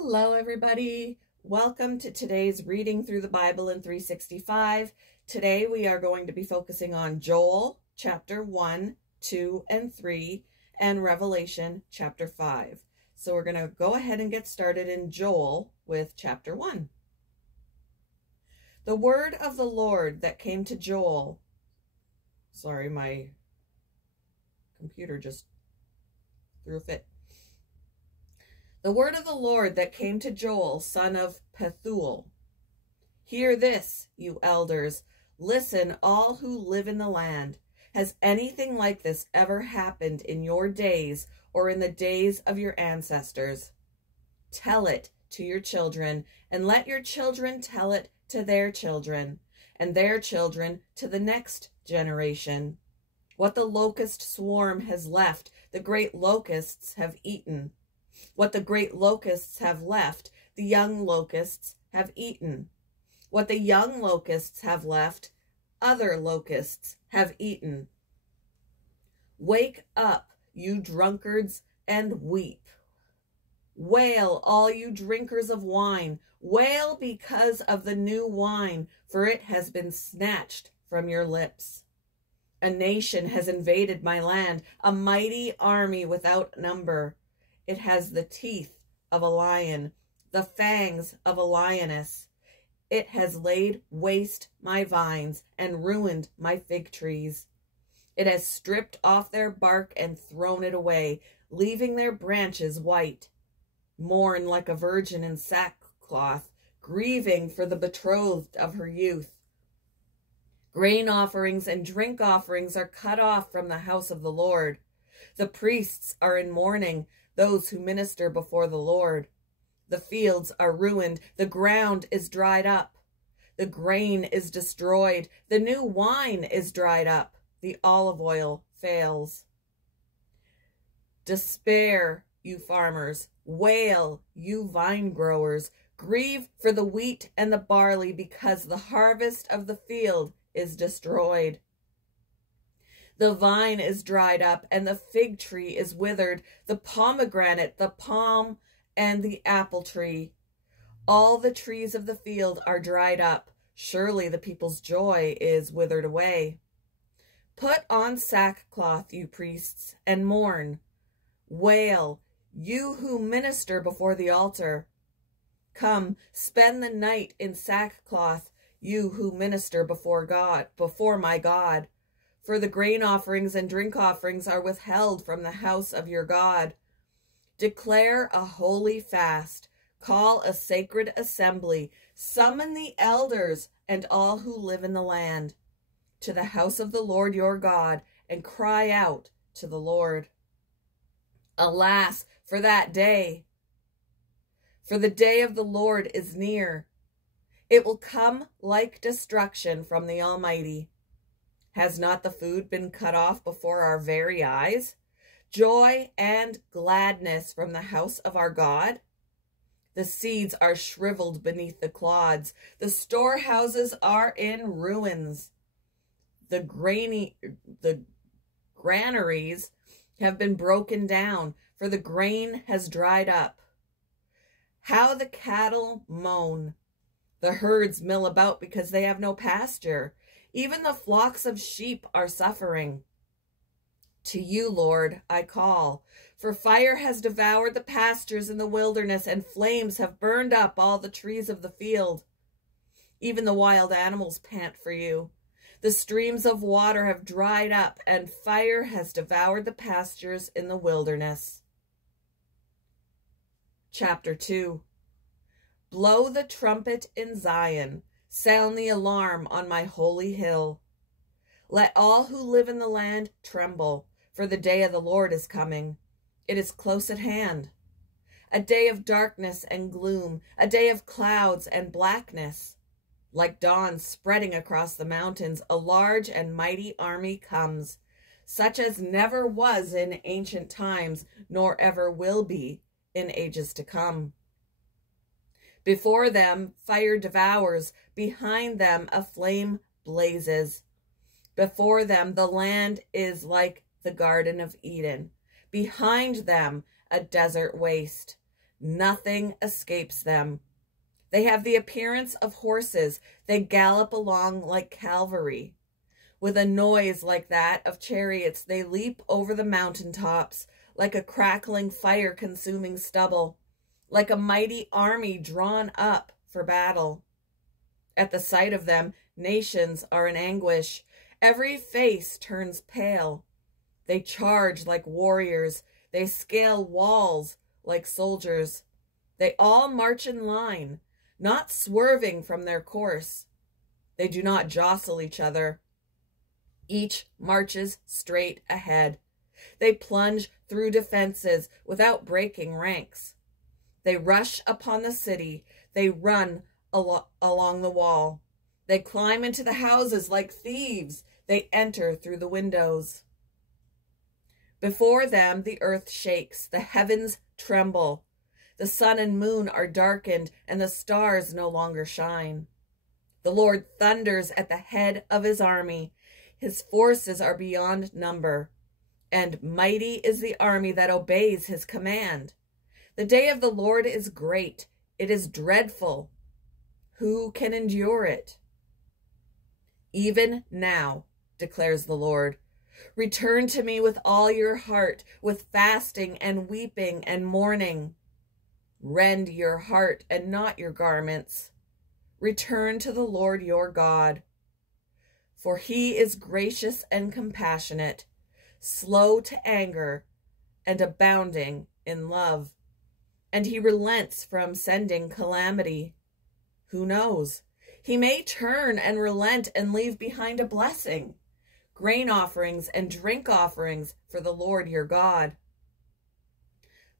Hello, everybody. Welcome to today's Reading Through the Bible in 365. Today we are going to be focusing on Joel chapter 1, 2, and 3, and Revelation chapter 5. So we're going to go ahead and get started in Joel with chapter 1. The word of the Lord that came to Joel. Sorry, my computer just threw a fit. The word of the Lord that came to Joel, son of Pethuel. Hear this, you elders. Listen, all who live in the land. Has anything like this ever happened in your days or in the days of your ancestors? Tell it to your children, and let your children tell it to their children, and their children to the next generation. What the locust swarm has left, the great locusts have eaten. What the great locusts have left, the young locusts have eaten. What the young locusts have left, other locusts have eaten. Wake up, you drunkards, and weep. Wail, all you drinkers of wine. Wail because of the new wine, for it has been snatched from your lips. A nation has invaded my land, a mighty army without number. It has the teeth of a lion, the fangs of a lioness. It has laid waste my vines and ruined my fig trees. It has stripped off their bark and thrown it away, leaving their branches white. Mourn like a virgin in sackcloth, grieving for the betrothed of her youth. Grain offerings and drink offerings are cut off from the house of the Lord. The priests are in mourning, those who minister before the Lord. The fields are ruined, the ground is dried up. The grain is destroyed, the new wine is dried up, the olive oil fails. Despair, you farmers, wail, you vine growers, grieve for the wheat and the barley, because the harvest of the field is destroyed. The vine is dried up, and the fig tree is withered, the pomegranate, the palm, and the apple tree. All the trees of the field are dried up. Surely the people's joy is withered away. Put on sackcloth, you priests, and mourn. Wail, you who minister before the altar. Come, spend the night in sackcloth, you who minister before my God. For the grain offerings and drink offerings are withheld from the house of your God. Declare a holy fast. Call a sacred assembly. Summon the elders and all who live in the land to the house of the Lord your God, and cry out to the Lord. Alas, for that day! For the day of the Lord is near. It will come like destruction from the Almighty. Has not the food been cut off before our very eyes? Joy and gladness from the house of our God? The seeds are shriveled beneath the clods. The storehouses are in ruins. The granaries have been broken down, for the grain has dried up. How the cattle moan. The herds mill about because they have no pasture. Even the flocks of sheep are suffering. To you, Lord, I call, for fire has devoured the pastures in the wilderness, and flames have burned up all the trees of the field. Even the wild animals pant for you. The streams of water have dried up, and fire has devoured the pastures in the wilderness. Chapter 2. Blow the trumpet in Zion. Sound the alarm on my holy hill. Let all who live in the land tremble, for the day of the Lord is coming. It is close at hand. A day of darkness and gloom, a day of clouds and blackness. Like dawn spreading across the mountains, a large and mighty army comes, such as never was in ancient times, nor ever will be in ages to come. Before them, fire devours. Behind them, a flame blazes. Before them, the land is like the Garden of Eden. Behind them, a desert waste. Nothing escapes them. They have the appearance of horses. They gallop along like cavalry. With a noise like that of chariots, they leap over the mountain tops, like a crackling fire-consuming stubble, like a mighty army drawn up for battle. At the sight of them, nations are in anguish. Every face turns pale. They charge like warriors. They scale walls like soldiers. They all march in line, not swerving from their course. They do not jostle each other. Each marches straight ahead. They plunge through defenses without breaking ranks. They rush upon the city. They run along the wall. They climb into the houses like thieves. They enter through the windows. Before them the earth shakes. The heavens tremble. The sun and moon are darkened, and the stars no longer shine. The Lord thunders at the head of his army. His forces are beyond number, and mighty is the army that obeys his command. The day of the Lord is great. It is dreadful. Who can endure it? Even now, declares the Lord, return to me with all your heart, with fasting and weeping and mourning. Rend your heart and not your garments. Return to the Lord your God. For he is gracious and compassionate, slow to anger, and abounding in love. And he relents from sending calamity. Who knows? He may turn and relent and leave behind a blessing, grain offerings and drink offerings for the Lord your God.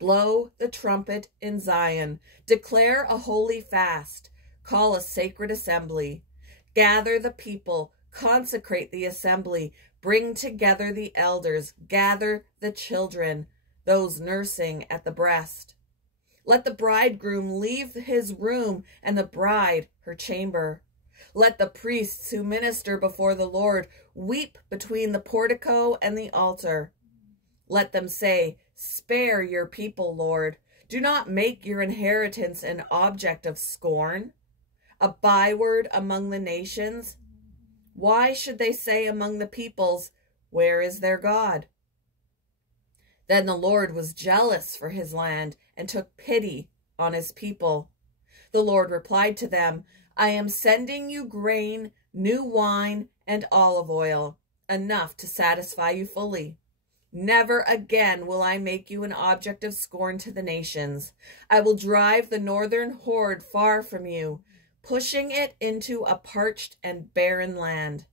Blow the trumpet in Zion. Declare a holy fast. Call a sacred assembly. Gather the people. Consecrate the assembly. Bring together the elders. Gather the children, those nursing at the breast. Let the bridegroom leave his room and the bride her chamber. Let the priests who minister before the Lord weep between the portico and the altar. Let them say, spare your people, Lord. Do not make your inheritance an object of scorn, a byword among the nations. Why should they say among the peoples, where is their God? Then the Lord was jealous for his land and took pity on his people. The Lord replied to them, I am sending you grain, new wine, and olive oil, enough to satisfy you fully. Never again will I make you an object of scorn to the nations. I will drive the northern horde far from you, pushing it into a parched and barren land.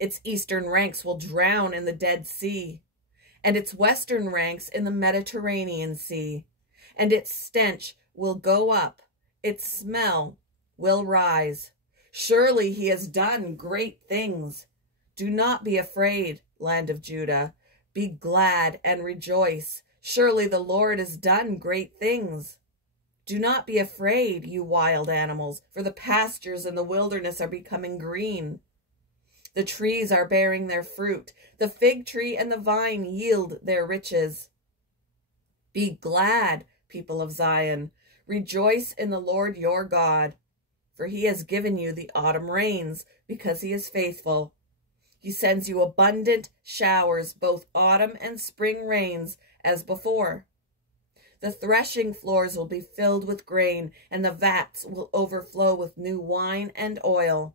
Its eastern ranks will drown in the Dead Sea, and its western ranks in the Mediterranean Sea, and its stench will go up, its smell will rise. Surely he has done great things. Do not be afraid, land of Judah. Be glad and rejoice. Surely the Lord has done great things. Do not be afraid, you wild animals, for the pastures in the wilderness are becoming green. The trees are bearing their fruit. The fig tree and the vine yield their riches. Be glad, people of Zion. Rejoice in the Lord your God, for he has given you the autumn rains, because he is faithful. He sends you abundant showers, both autumn and spring rains, as before. The threshing floors will be filled with grain, and the vats will overflow with new wine and oil.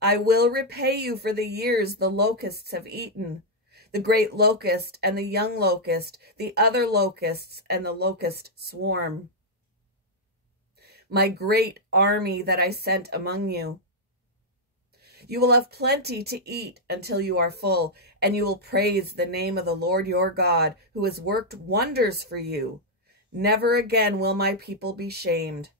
I will repay you for the years the locusts have eaten, the great locust and the young locust, the other locusts and the locust swarm. My great army that I sent among you. You will have plenty to eat until you are full, and you will praise the name of the Lord your God, who has worked wonders for you. Never again will my people be shamed.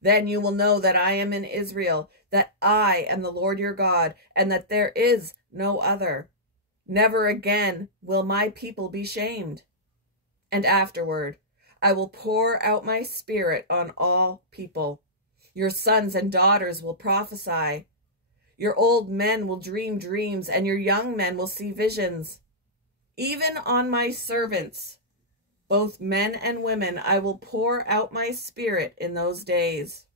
Then you will know that I am in Israel, that I am the Lord your God, and that there is no other. Never again will my people be shamed. And afterward, I will pour out my spirit on all people. Your sons and daughters will prophesy. Your old men will dream dreams, and your young men will see visions. Even on my servants, both men and women. I will pour out my spirit in those days.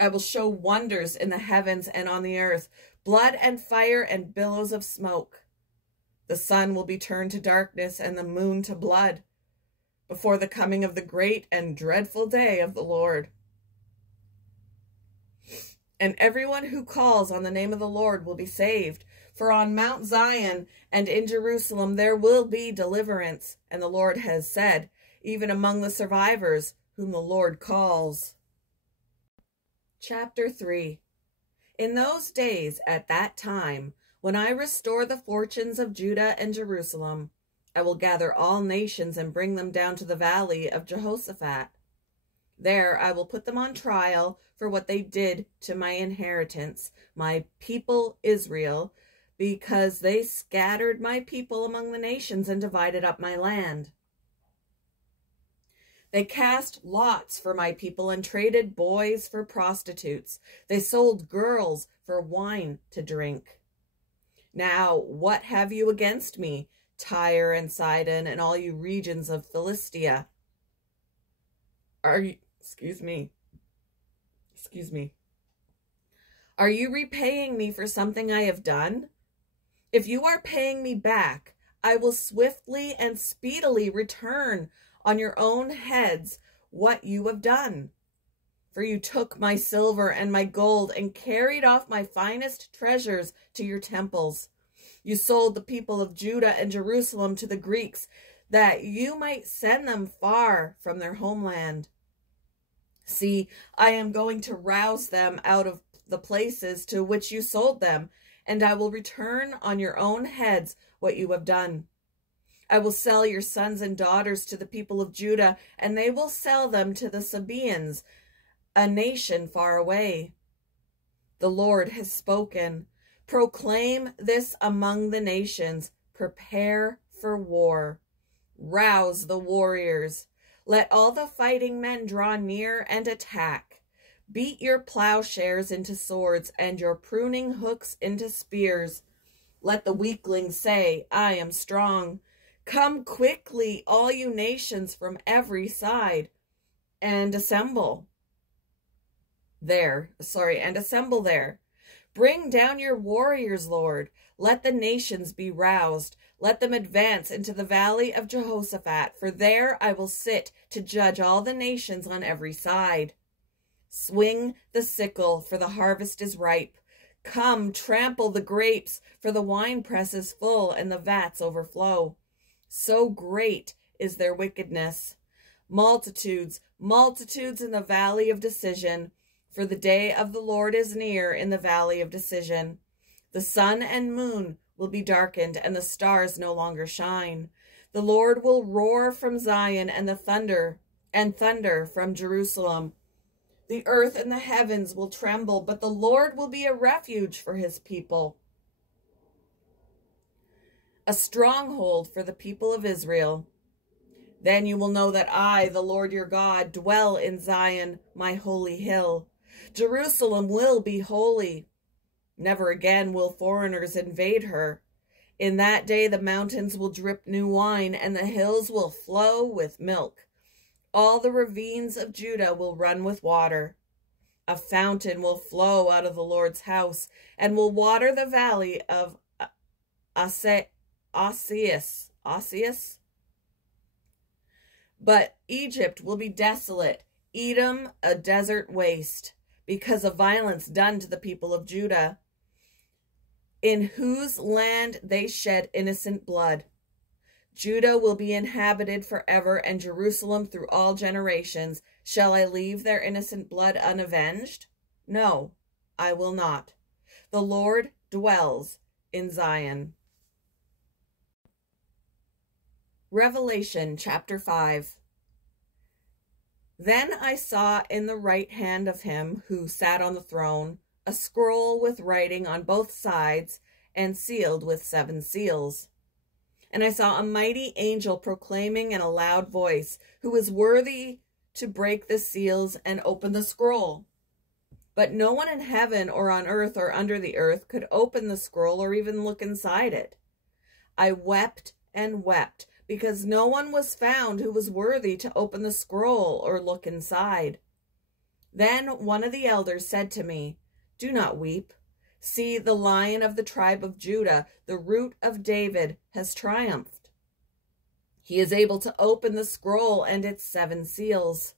I will show wonders in the heavens and on the earth, blood and fire and billows of smoke. The sun will be turned to darkness and the moon to blood before the coming of the great and dreadful day of the Lord. And everyone who calls on the name of the Lord will be saved. For on Mount Zion and in Jerusalem there will be deliverance. And the Lord has said, even among the survivors whom the Lord calls. Chapter 3. In those days, at that time, when I restore the fortunes of Judah and Jerusalem, I will gather all nations and bring them down to the valley of Jehoshaphat. There I will put them on trial for what they did to my inheritance, my people Israel, because they scattered my people among the nations and divided up my land. They cast lots for my people and traded boys for prostitutes. They sold girls for wine to drink. Now, what have you against me, Tyre and Sidon, and all you regions of Philistia? Are you repaying me for something I have done? If you are paying me back, I will swiftly and speedily return on your own heads what you have done. For you took my silver and my gold and carried off my finest treasures to your temples. You sold the people of Judah and Jerusalem to the Greeks, that you might send them far from their homeland. See, I am going to rouse them out of the places to which you sold them, and I will return on your own heads what you have done. I will sell your sons and daughters to the people of Judah, and they will sell them to the Sabaeans, a nation far away. The Lord has spoken. Proclaim this among the nations. Prepare for war. Rouse the warriors. Let all the fighting men draw near and attack. Beat your plowshares into swords and your pruning hooks into spears. Let the weaklings say, I am strong. Come quickly, all you nations from every side, and assemble there. Bring down your warriors, Lord. Let the nations be roused. Let them advance into the valley of Jehoshaphat, for there I will sit to judge all the nations on every side. Swing the sickle, for the harvest is ripe. Come, trample the grapes, for the winepress is full and the vats overflow. So great is their wickedness. Multitudes, multitudes in the valley of decision, for the day of the Lord is near in the valley of decision. The sun and moon will be darkened, and the stars no longer shine. The Lord will roar from Zion, and thunder from Jerusalem. The earth and the heavens will tremble, but the Lord will be a refuge for his people, a stronghold for the people of Israel. Then you will know that I, the Lord your God, dwell in Zion, my holy hill. Jerusalem will be holy. Never again will foreigners invade her. In that day the mountains will drip new wine, and the hills will flow with milk. All the ravines of Judah will run with water. A fountain will flow out of the Lord's house, and will water the valley of Osseous. But Egypt will be desolate, Edom a desert waste, because of violence done to the people of Judah, in whose land they shed innocent blood. Judah will be inhabited forever, and Jerusalem through all generations. Shall I leave their innocent blood unavenged? No, I will not. The Lord dwells in Zion. Revelation chapter 5. Then I saw in the right hand of him who sat on the throne a scroll with writing on both sides and sealed with 7 seals. And I saw a mighty angel proclaiming in a loud voice, who is worthy to break the seals and open the scroll. But no one in heaven or on earth or under the earth could open the scroll or even look inside it. I wept and wept. because no one was found who was worthy to open the scroll or look inside. Then one of the elders said to me, "Do not weep. See, the Lion of the tribe of Judah, the Root of David, has triumphed. He is able to open the scroll and its 7 seals."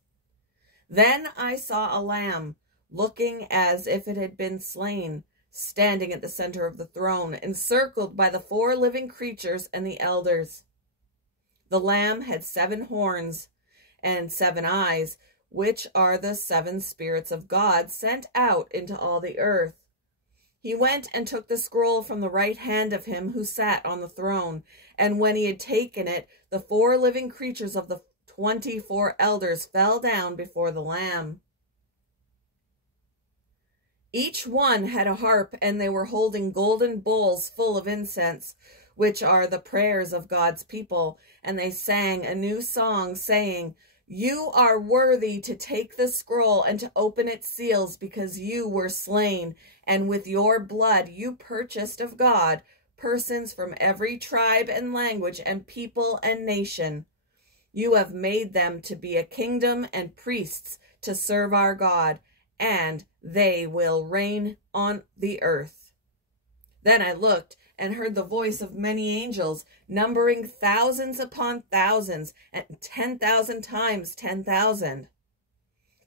Then I saw a lamb, looking as if it had been slain, standing at the center of the throne, encircled by the 4 living creatures and the elders. The lamb had 7 horns and 7 eyes, which are the 7 spirits of God sent out into all the earth. He went and took the scroll from the right hand of him who sat on the throne, and when he had taken it, the 4 living creatures of the 24 elders fell down before the Lamb. Each one had a harp, and they were holding golden bowls full of incense, which are the prayers of God's people, and they sang a new song, saying, "You are worthy to take the scroll and to open its seals, because you were slain, and with your blood you purchased of God persons from every tribe and language and people and nation. You have made them to be a kingdom and priests to serve our God, and they will reign on the earth." Then I looked and heard the voice of many angels, numbering thousands upon thousands, and 10,000 times 10,000.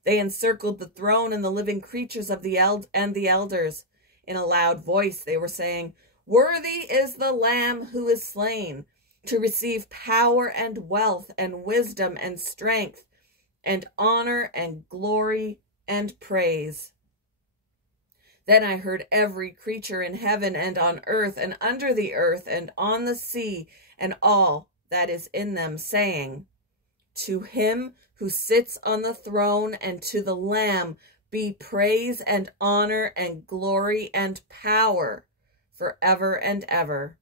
They encircled the throne and the living creatures of the elders. In a loud voice they were saying, "Worthy is the Lamb who is slain, to receive power and wealth and wisdom and strength and honor and glory and praise." Then I heard every creature in heaven and on earth and under the earth and on the sea and all that is in them, saying, "To him who sits on the throne and to the Lamb be praise and honor and glory and power forever and ever."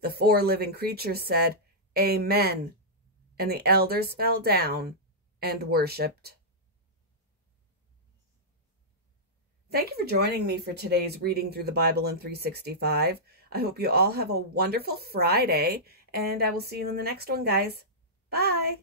The 4 living creatures said, "Amen," and the elders fell down and worshipped. Thank you for joining me for today's Reading Through the Bible in 365. I hope you all have a wonderful Friday, and I will see you in the next one, guys. Bye!